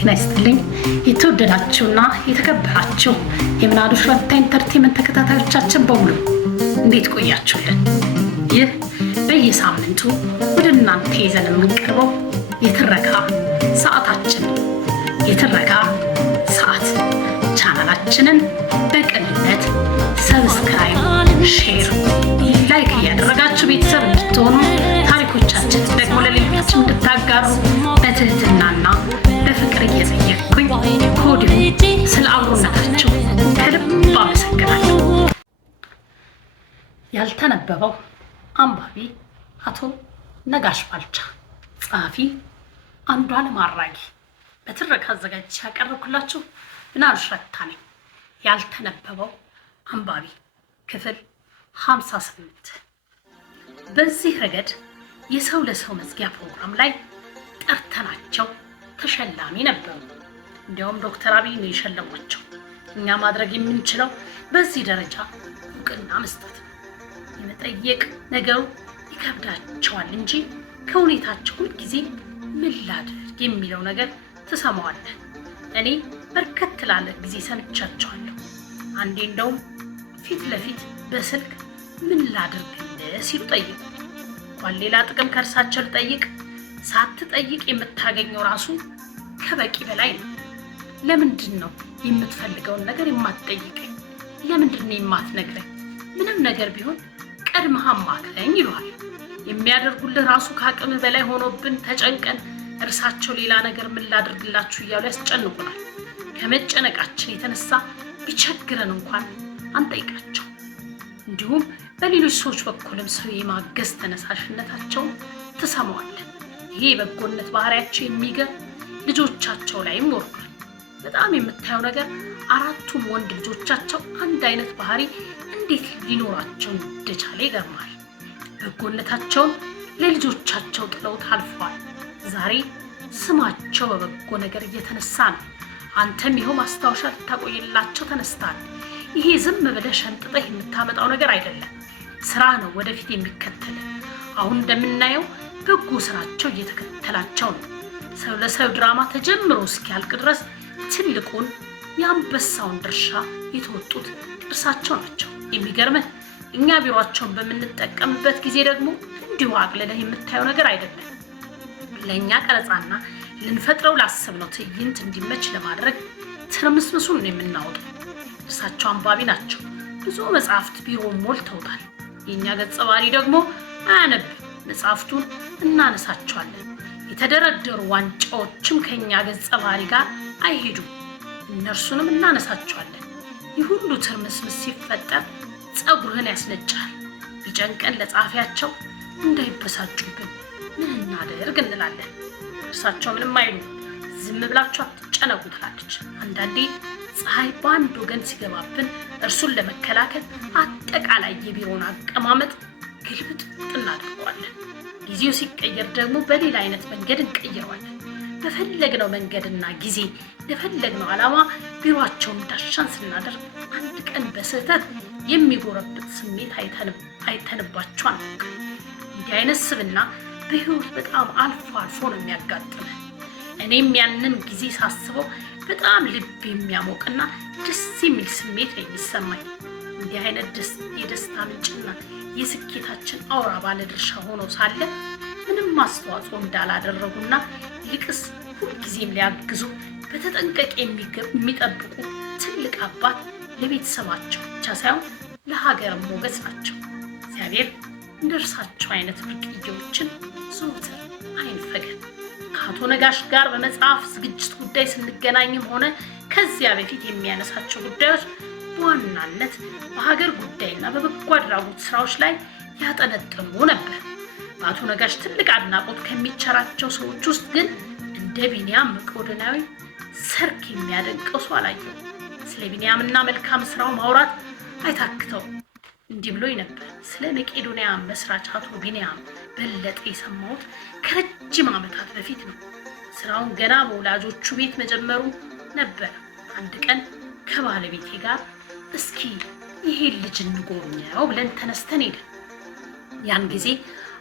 ጤና ይስጥልኝ የተወደዳችሁና የተከበራችሁ የምናሉሽ ረታ ኢንተርቴይንመንት ተከታታዮቻችን በሙሉ እንዴት ቆያችሁልን? ይህ በየሳምንቱ ወደ እናንተ ይዘን የምንቀርበው የትረካ ሰዓታችን የትረካ ሰዓት ቻናላችንን በቅንነት ሰብስክራይብ፣ ሼር፣ ላይክ እያደረጋችሁ ቤተሰብ እንድትሆኑ ታሪኮቻችን ደግሞ ለሌሎች እንድታጋሩ በትህትናና በፍቅር እየጠየቅኩኝ ከወዲሁ ስለ አብሮነታችሁ ከልብ አመሰግናለሁ። ያልተነበበው አንባቢ አቶ ነጋሽ ባልቻ፣ ጸሐፊ አንዷለም አራጌ። በትረካ አዘጋጅ ያቀረብኩላችሁ ምናሉሽ ረታ ነኝ። ያልተነበበው አንባቢ ክፍል 58። በዚህ ረገድ የሰው ለሰው መዝጊያ ፕሮግራም ላይ ጠርተናቸው ተሸላሚ ነበሩ። እንዲያውም ዶክተር አብይ ነው የሸለሟቸው። እኛ ማድረግ የምንችለው በዚህ ደረጃ እውቅና መስጠት ነው። የመጠየቅ ነገሩ ይከብዳቸዋል እንጂ ከሁኔታቸው ሁልጊዜ ምን ላድርግ የሚለው ነገር ትሰማዋለህ። እኔ በርከት ላለ ጊዜ ሰምቻቸዋለሁ። አንዴ እንደውም ፊት ለፊት በስልክ ምን ላድርግልህ ሲሉ ጠይቁ። እንኳን ሌላ ጥቅም ከእርሳቸው ልጠይቅ፣ ሳትጠይቅ የምታገኘው ራሱ ከበቂ በላይ ነው። ለምንድን ነው የምትፈልገውን ነገር የማትጠይቀኝ? ለምንድን ነው የማትነግረኝ? ምንም ነገር ቢሆን ቀድመህ አማክረኝ ይሉሃል። የሚያደርጉልህ ራሱ ከአቅም በላይ ሆኖብን ተጨንቀን እርሳቸው ሌላ ነገር ምን ላድርግላችሁ እያሉ ያስጨንቁናል። ከመጨነቃችን የተነሳ ቢቸግረን እንኳን አንጠይቃቸው። እንዲሁም በሌሎች ሰዎች በኩልም ሰው የማገዝ ተነሳሽነታቸውን ትሰማዋለን። ይሄ የበጎነት ባህሪያቸው የሚገርም ልጆቻቸው ላይም ወርዷል። በጣም የምታየው ነገር አራቱም ወንድ ልጆቻቸው አንድ አይነት ባህሪ እንዴት ሊኖራቸው እንደቻለ ይገርማል። በጎነታቸውን ለልጆቻቸው ጥለውት አልፈዋል። ዛሬ ስማቸው በበጎ ነገር እየተነሳ ነው። አንተም ይኸው ማስታወሻ ልታቆይላቸው ተነስታል። ይሄ ዝም ብለህ ሸንጥጠህ የምታመጣው ነገር አይደለም። ስራ ነው ወደፊት የሚከተል። አሁን እንደምናየው በጎ ስራቸው እየተከተላቸው ነው። ሰው ለሰው ድራማ ተጀምሮ እስኪያልቅ ድረስ ትልቁን የአንበሳውን ድርሻ የተወጡት እርሳቸው ናቸው። የሚገርምህ እኛ ቢሮአቸውን በምንጠቀምበት ጊዜ ደግሞ እንዲሁ አቅልለህ የምታየው ነገር አይደለም። ለእኛ ቀረጻና ልንፈጥረው ላሰብነው ትዕይንት እንዲመች ለማድረግ ትርምስምሱን ነው የምናወጣው። እርሳቸው አንባቢ ናቸው። ብዙ መጽሐፍት ቢሮ ሞልተውታል። የእኛ ገጸ ባህሪ ደግሞ አያነብም። መጽሐፍቱን እናነሳቸዋለን። የተደረደሩ ዋንጫዎችም ከኛ ገጸ ባህሪ ጋር አይሄዱም። እነርሱንም እናነሳቸዋለን። ይህ ሁሉ ትርምስምስ ሲፈጠር ፀጉርህን ያስነጫል። ቢጨንቀን ለጸሐፊያቸው እንዳይበሳጩብን ምን እናደርግ እንላለን። እርሳቸው ምንም አይሉ። ዝም ብላችሁ አትጨነቁ ትላለች። አንዳንዴ ፀሐይ በአንድ ወገን ሲገባብን እርሱን ለመከላከል አጠቃላይ የቢሮውን አቀማመጥ ግልብጥ እናደርገዋለን። ጊዜው ሲቀየር ደግሞ በሌላ አይነት መንገድ እንቀይረዋለን። በፈለግነው መንገድና ጊዜ ለፈለግነው ዓላማ ቢሮአቸውን ዳሻን ስናደርግ አንድ ቀን በስህተት የሚጎረብጥ ስሜት አይተንባቸው አናውቅም። እንዲህ አይነት ስብና በህይወት በጣም አልፎ አልፎ ነው የሚያጋጥመን። እኔም ያንን ጊዜ ሳስበው በጣም ልብ የሚያሞቅና ደስ የሚል ስሜት ነው የሚሰማኝ። እንዲህ አይነት የደስታ ምንጭና የስኬታችን አውራ ባለድርሻ ሆነው ሳለ ምንም አስተዋጽኦ እንዳላደረጉና ይልቅስ ሁልጊዜም ሊያግዙ በተጠንቀቅ የሚጠብቁ ትልቅ አባት ለቤተሰባቸው ብቻ ሳይሆን ለሀገርም ሞገስ ናቸው። እግዚአብሔር እንደ እርሳቸው አይነት ብርቅዬዎችን ዘወትር አይንፈገን። ከአቶ ነጋሽ ጋር በመጽሐፍ ዝግጅት ጉዳይ ስንገናኝም ሆነ ከዚያ በፊት የሚያነሳቸው ጉዳዮች በዋናነት በሀገር ጉዳይና በበጎ አድራጎት ስራዎች ላይ ያጠነጠኑ ነበር። በአቶ ነጋሽ ትልቅ አድናቆት ከሚቸራቸው ሰዎች ውስጥ ግን እንደ ቢንያም መቄዶንያዊ ሰርክ የሚያደንቀው ሰው አላየሁም። ስለ ቢንያምና መልካም ስራው ማውራት አይታክተው። እንዲህ ብሎኝ ነበር። ስለ መቄዶንያ መስራች አቶ ቢንያም በለጠ የሰማሁት ከረጅም ዓመታት በፊት ነው። ስራውን ገና በወላጆቹ ቤት መጀመሩ ነበር። አንድ ቀን ከባለቤቴ ጋር እስኪ ይሄን ልጅ እንጎብኘው ብለን ተነስተን ሄድን። ያን ጊዜ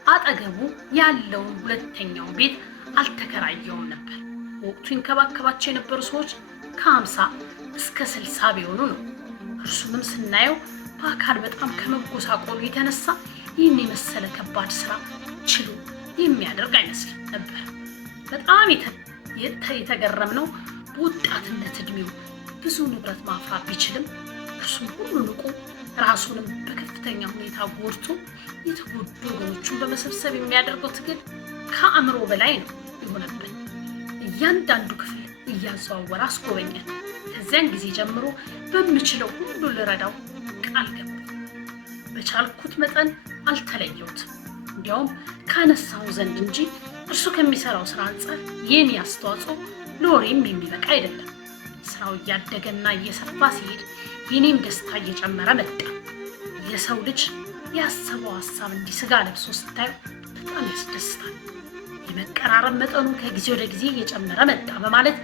አጠገቡ ያለውን ሁለተኛውን ቤት አልተከራየውም ነበር። ወቅቱ ይንከባከባቸው የነበሩ ሰዎች ከ50 እስከ 60 ቢሆኑ ነው። እርሱንም ስናየው በአካል በጣም ከመጎሳቆሉ የተነሳ ይህን የመሰለ ከባድ ስራ ችሎ የሚያደርግ አይመስልም ነበር። በጣም የተገረምነው በወጣትነት እድሜው ብዙ ንብረት ማፍራት ቢችልም እርሱም ሁሉ ንቆ ራሱንም በከፍተኛ ሁኔታ ጎድቶ የተጎዱ ወገኖቹን በመሰብሰብ የሚያደርገው ትግል ከአእምሮ በላይ ነው የሆነብን። እያንዳንዱ ክፍል እያዘዋወረ አስጎበኘን። ከዚያን ጊዜ ጀምሮ በምችለው ሁሉ ልረዳው ቃል ገባ። በቻልኩት መጠን አልተለየሁትም። እንዲያውም ካነሳው ዘንድ እንጂ እርሱ ከሚሰራው ስራ አንጻር የኔ አስተዋጽኦ ለወሬም የሚበቃ አይደለም። ስራው እያደገና እየሰፋ ሲሄድ የኔም ደስታ እየጨመረ መጣ። የሰው ልጅ ያሰበው ሀሳብ እንዲህ ስጋ ለብሶ ስታዩ በጣም ያስደስታል። የመቀራረብ መጠኑ ከጊዜ ወደ ጊዜ እየጨመረ መጣ በማለት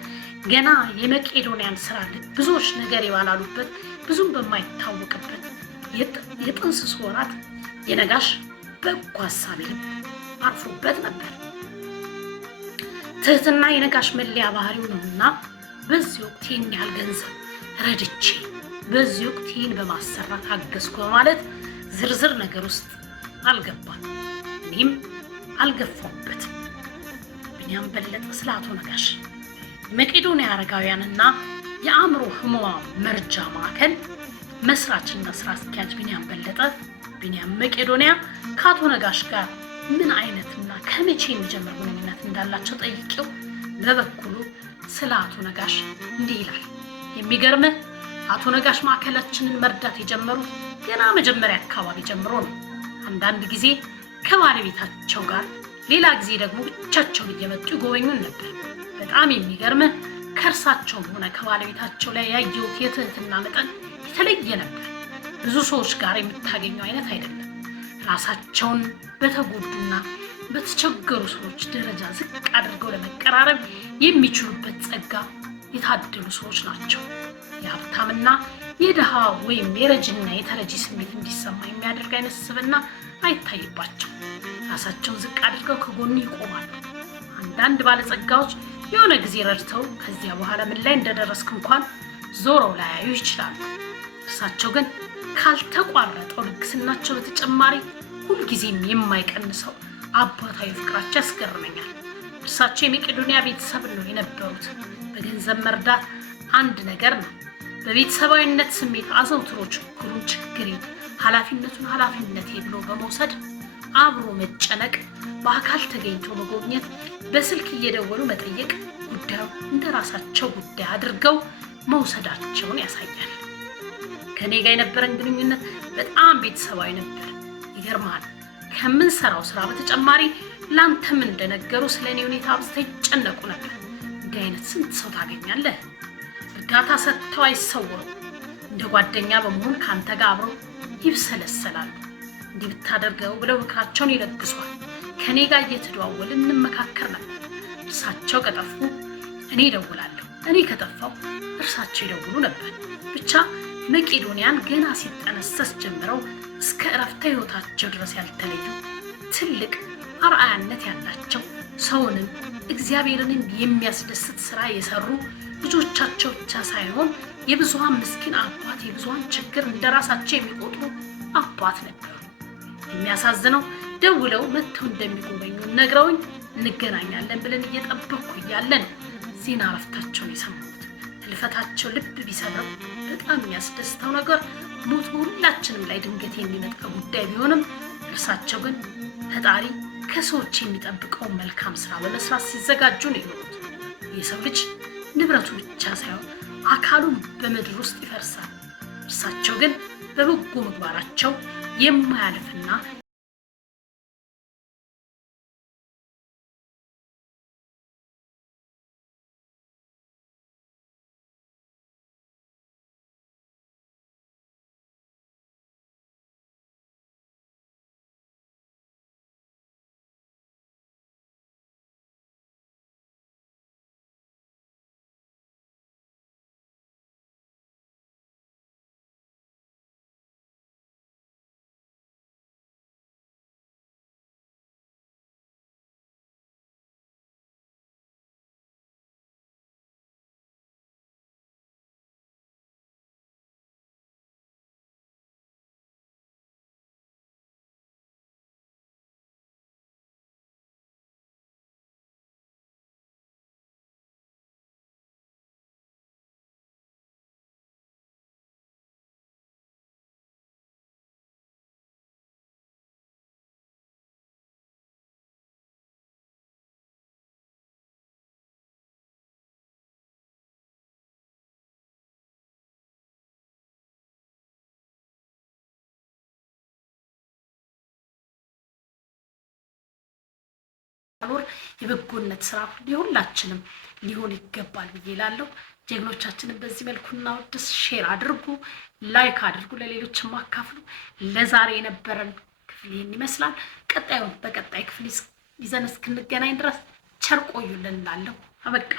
ገና የመቄዶንያን ስራ ብዙዎች ነገር የባላሉበት ብዙም በማይታወቅበት የጥንስስ ወራት የነጋሽ በጎ ሀሳብ ልብ አርፎበት ነበር። ትህትና የነጋሽ መለያ ባህሪው ነውና በዚህ ወቅት ይህን ያህል ገንዘብ ረድቼ በዚህ ወቅት ይህን በማሰራት አገዝኩ በማለት ዝርዝር ነገር ውስጥ አልገባም። እኔም አልገፋሁበትም። ቢንያም በለጠ ስለ አቶ ነጋሽ የመቄዶንያ አረጋውያንና የአእምሮ ህሙማን መርጃ ማዕከል መስራችና ስራ አስኪያጅ ቢንያም በለጠ ቢንያም መቄዶንያ ከአቶ ነጋሽ ጋር ምን አይነትና ከመቼ የሚጀምር ግንኙነት እንዳላቸው ጠይቄው በበኩሉ ስለ አቶ ነጋሽ እንዲህ ይላል። የሚገርምህ አቶ ነጋሽ ማዕከላችንን መርዳት የጀመሩት ገና መጀመሪያ አካባቢ ጀምሮ ነው። አንዳንድ ጊዜ ከባለቤታቸው ጋር፣ ሌላ ጊዜ ደግሞ ብቻቸውን እየመጡ ይጎበኙን ነበር። በጣም የሚገርምህ ከእርሳቸውም ሆነ ከባለቤታቸው ላይ ያየሁት የትህትና መጠን የተለየ ነበር። ብዙ ሰዎች ጋር የምታገኘው አይነት አይደለም። ራሳቸውን በተጎዱና በተቸገሩ ሰዎች ደረጃ ዝቅ አድርገው ለመቀራረብ የሚችሉበት ጸጋ የታደሉ ሰዎች ናቸው። የሀብታምና የድሃ ወይም የረጅና የተረጂ ስሜት እንዲሰማ የሚያደርግ አይነት ስብዕና አይታይባቸው። ራሳቸውን ዝቅ አድርገው ከጎኑ ይቆማሉ። አንዳንድ ባለጸጋዎች የሆነ ጊዜ ረድተው ከዚያ በኋላ ምን ላይ እንደደረስክ እንኳን ዞረው ላያዩ ይችላሉ። እርሳቸው ግን ካልተቋረጠው ልግስናቸው በተጨማሪ ሁልጊዜም የማይቀንሰው አባታዊ ፍቅራቸው ያስገርመኛል። እርሳቸው የመቄዶንያ ቤተሰብ ነው የነበሩት። በገንዘብ መርዳት አንድ ነገር ነው። በቤተሰባዊነት ስሜት አዘውትሮ ችግሩን ችግሬ፣ ኃላፊነቱን ኃላፊነቴ ብሎ በመውሰድ አብሮ መጨነቅ፣ በአካል ተገኝቶ መጎብኘት፣ በስልክ እየደወሉ መጠየቅ፣ ጉዳዩ እንደ ራሳቸው ጉዳይ አድርገው መውሰዳቸውን ያሳያል። ከኔ ጋር የነበረን ግንኙነት በጣም ቤተሰባዊ ነበር። ይገርማል። ከምንሰራው ስራ በተጨማሪ ላንተም እንደነገሩ ስለ እኔ ሁኔታ አብዝተው ይጨነቁ ነበር። እንዲህ አይነት ስንት ሰው ታገኛለህ? እርዳታ ሰጥተው አይሰወሩም። እንደ ጓደኛ በመሆን ከአንተ ጋር አብረው ይብሰለሰላሉ። እንዲህ ብታደርገው ብለው ምክራቸውን ይለግሷል። ከኔ ጋር እየተደዋወልን እንመካከር ነበር። እርሳቸው ከጠፉ እኔ እደውላለሁ፣ እኔ ከጠፋው እርሳቸው ይደውሉ ነበር። ብቻ መቄዶንያን ገና ሲጠነሰስ ጀምረው እስከ እረፍተ ህይወታቸው ድረስ ያልተለዩ ትልቅ አርአያነት ያላቸው ሰውንም እግዚአብሔርንም የሚያስደስት ስራ የሰሩ ልጆቻቸው ብቻ ሳይሆን የብዙሃን ምስኪን አባት፣ የብዙሃን ችግር እንደራሳቸው የሚቆጥሩ አባት ነበሩ። የሚያሳዝነው ደውለው መጥተው እንደሚጎበኙ ነግረውኝ እንገናኛለን ብለን እየጠበቅኩ እያለ ነው ዜና እረፍታቸውን የሰማሁት። ህልፈታቸው ልብ ቢሰብርም በጣም የሚያስደስተው ነገር ሞት ሁላችንም ላይ ድንገት የሚመጣ ጉዳይ ቢሆንም እርሳቸው ግን ፈጣሪ ከሰዎች የሚጠብቀውን መልካም ስራ በመስራት ሲዘጋጁ ነው የኖሩት። የሰው ልጅ ንብረቱ ብቻ ሳይሆን አካሉም በምድር ውስጥ ይፈርሳል። እርሳቸው ግን በበጎ ምግባራቸው የማያልፍና ኖር የበጎነት ስራ የሁላችንም ሊሆን ይገባል ብዬ እላለሁ። ጀግኖቻችንን በዚህ መልኩ እናወድስ። ሼር አድርጉ፣ ላይክ አድርጉ፣ ለሌሎችም አካፍሉ። ለዛሬ የነበረን ክፍል ይህን ይመስላል። ቀጣዩን በቀጣይ ክፍል ይዘን እስክንገናኝ ድረስ ቸር ቆዩልን እላለሁ። አበቃ።